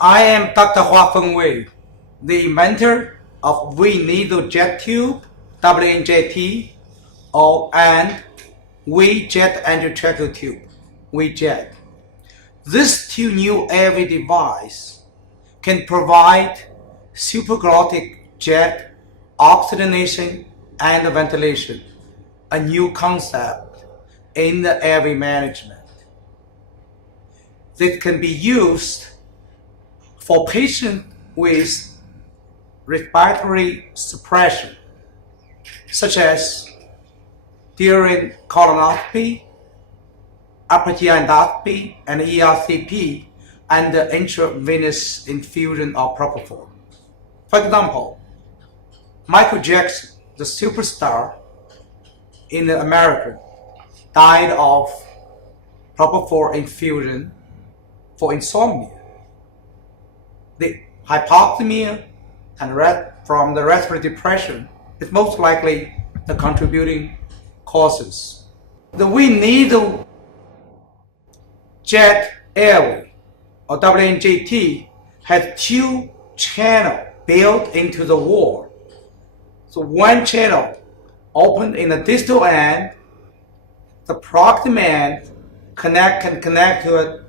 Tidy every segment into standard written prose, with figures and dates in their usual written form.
I am Dr. Huafeng Wei, the inventor of V needle jet tube, WNJT, and V jet endotracheal tube, VJet. These two new AIRWAY devices can provide supraglottic jet oxygenation and ventilation, a new concept in the AIRWAY management. That can be used for patients with respiratory suppression, such as during colonoscopy, upper GI endoscopy, and ERCP, and the intravenous infusion of propofol. For example, Michael Jackson, the superstar in America, died of propofol infusion for insomnia. The hypoxemia and from the respiratory depression is most likely the contributing causes. The V needle jet airway, or WNJT, has two channels built into the wall. So one channel open in the distal end, the proximal end can connect to a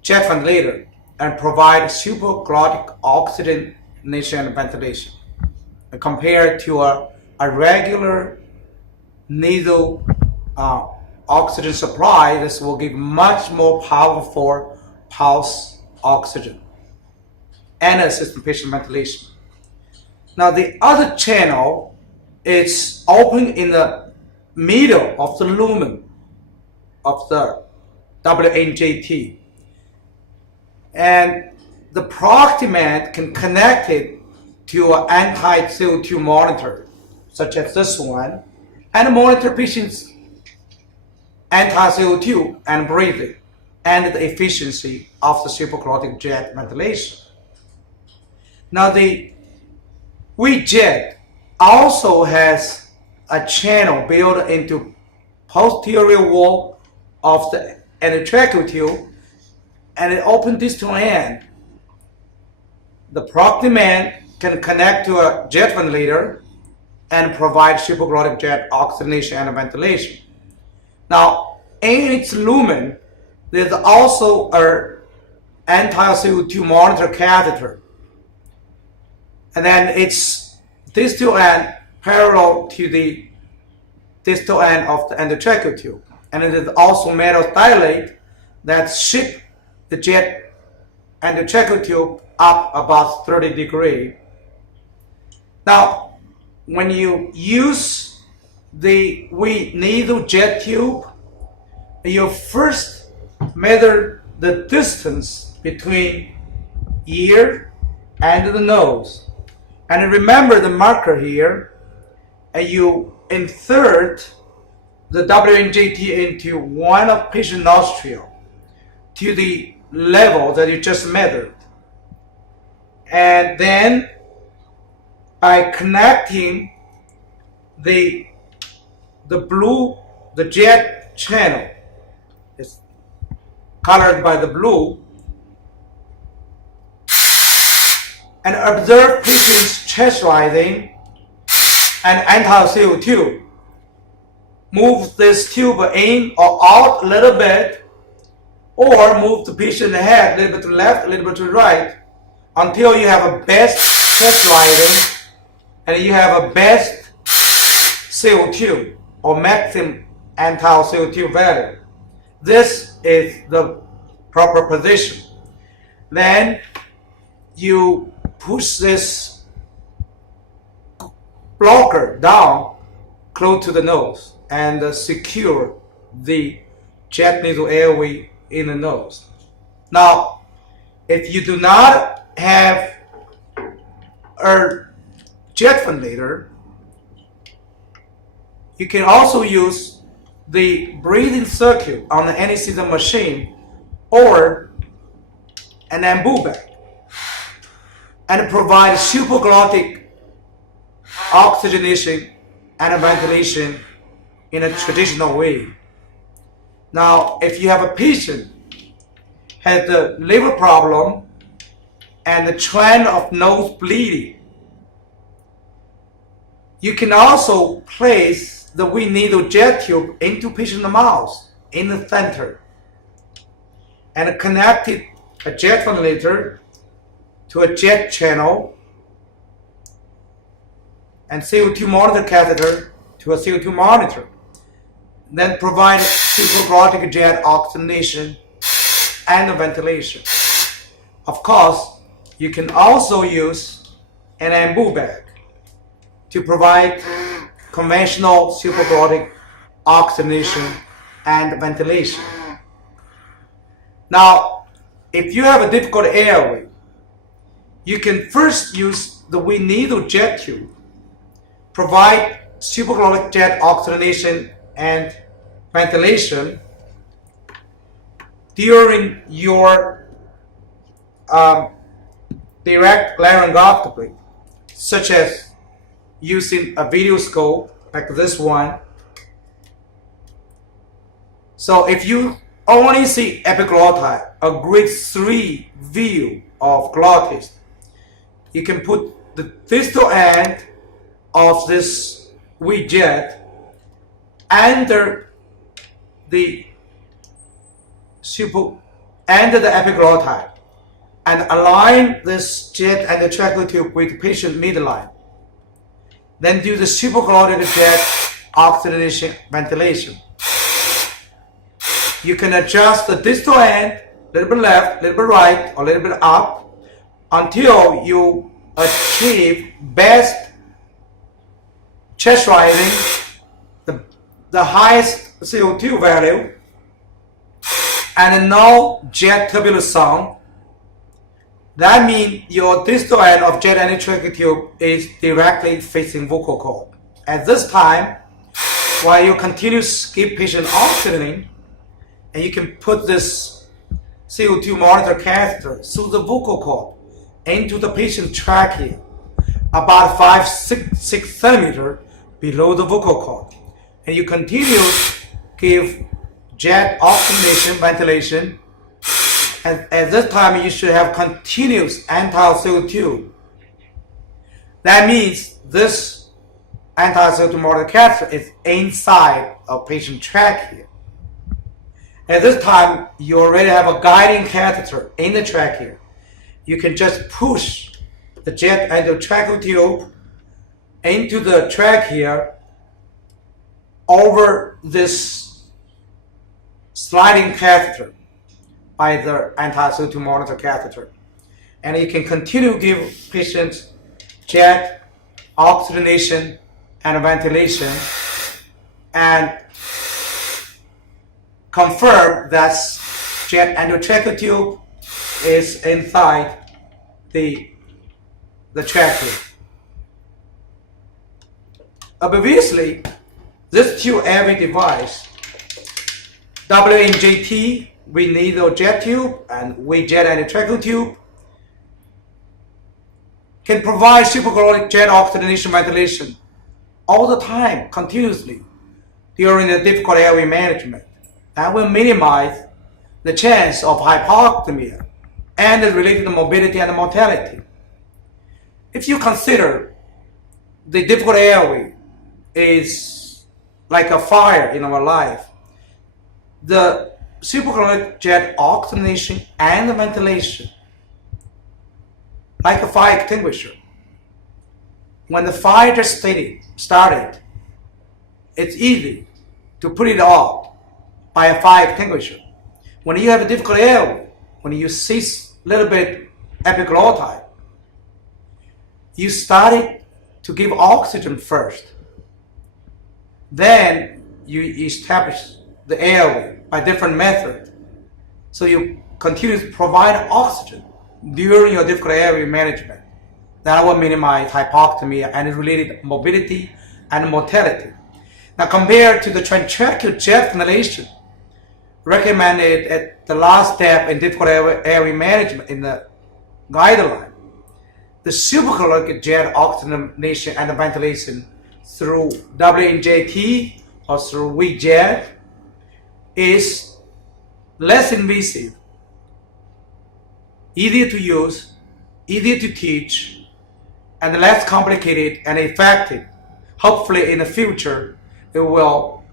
jet ventilator and provide supraglottic oxygenation and ventilation. And compared to a regular nasal oxygen supply, this will give much more powerful pulse oxygen and assist patient ventilation. Now the other channel is open in the middle of the lumen of the WNJT, and the proximal can connect it to an anti-CO2 monitor, such as this one, and monitor patients' anti-CO2 and breathing, and the efficiency of the supraglottic jet ventilation. Now the VJet also has a channel built into posterior wall of the endotracheal tube, and an open distal end. The proximal end can connect to a jet ventilator and provide supraglottic jet oxygenation and ventilation. Now, in its lumen, there's also an anti-CO2 monitor catheter, and then its distal end parallel to the distal end of the endotracheal tube, and it is also metal dilate that shift the jet endotracheal tube up about 30 degrees. Now, when you use the V needle jet tube, you first measure the distance between ear and the nose. And remember the marker here, and you insert the WNJT into one of patient nostril to the level that you just measured. And then by connecting the jet channel, is colored by the blue, and observe patient's chest rising and anti-CO2. Move this tube in or out a little bit, or move the patient's head a little bit to the left, a little bit to the right, until you have a best chest rising and you have a best CO2 or maximum anti-CO2 value. This is the proper position. Then you push this blocker down close to the nose and secure the jet nasal airway in the nose. Now, if you do not have a jet ventilator, you can also use the breathing circuit on the anesthesia machine or an ambu bag, and provide supraglottic oxygenation and ventilation in a traditional way. Now, if you have a patient has a liver problem and the trend of nose bleeding. You can also place the weak needle jet tube into patient's mouth in the center and connect a jet ventilator to a jet channel and CO2 monitor catheter to a CO2 monitor. Then provide supraglottic jet oxygenation and ventilation. Of course, you can also use an ambu bag to provide conventional supraglottic oxygenation and ventilation. Now, if you have a difficult airway, you can first use the weak needle jet tube, provide supraglottic jet oxygenation and ventilation during your direct laryngoscopy, such as using a video scope like this one. So if you only see epiglottis, a grade 3 view of glottis, you can put the distal end of this weak jet under the epiglottis and align this jet and the tracheal tube with the patient midline. Then do the supraglottic jet oxygenation ventilation. You can adjust the distal end a little bit left, a little bit right, or a little bit up until you achieve best chest rising, the highest CO2 value, and no jet turbulent sound. That means your distal end of jet endotracheal tube is directly facing vocal cord. At this time, while you continue to give patient oxygenating, and you can put this CO2 monitor catheter through the vocal cord into the patient's trachea, about 6 centimeters below the vocal cord. And you continue to give jet oxygenation ventilation. And at this time, you should have continuous anti-CO2. That means this anti-CO2 monitor catheter is inside of patient trachea. At this time, you already have a guiding catheter in the trachea. You can just push the jet endotracheal tube into the trachea over this sliding catheter by the anti-CO2 monitor catheter. And you can continue to give patients jet oxygenation and ventilation and confirm that jet endotracheal tube is inside the trachea. Obviously, this two airway device, WNJT, weak needle jet tube, and weak jet endotracheal tube, can provide supraglottic jet oxygenation ventilation all the time, continuously, during the difficult airway management. That will minimize the chance of hypoxemia and the related morbidity and mortality. If you consider the difficult airway is like a fire in our life, the supraglottic jet oxygenation and the ventilation, like a fire extinguisher. When the fire just started, it's easy to put it out by a fire extinguisher. When you have a difficult airway, when you see a little bit epiglottis, you started to give oxygen first. Then you establish the airway by different methods. So you continue to provide oxygen during your difficult airway management. That will minimize hypoxemia and related morbidity and mortality. Now, compared to the transtracheal jet ventilation recommended at the last step in difficult airway management in the guideline, the supraglottic jet oxygenation and ventilation through WNJT or through weak jet is less invasive, easier to use, easy to teach, and less complicated and effective. Hopefully in the future, it will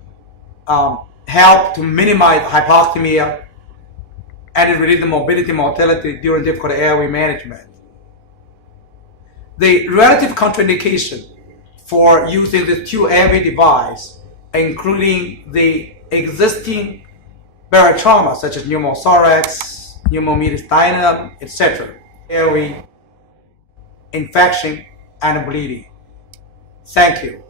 help to minimize hypoxemia and reduce the morbidity and mortality during difficult airway management. The relative contraindication for using the two airway device, including the existing barotrauma such as pneumothorax, pneumomediastinum, etc., airway infection and bleeding. Thank you.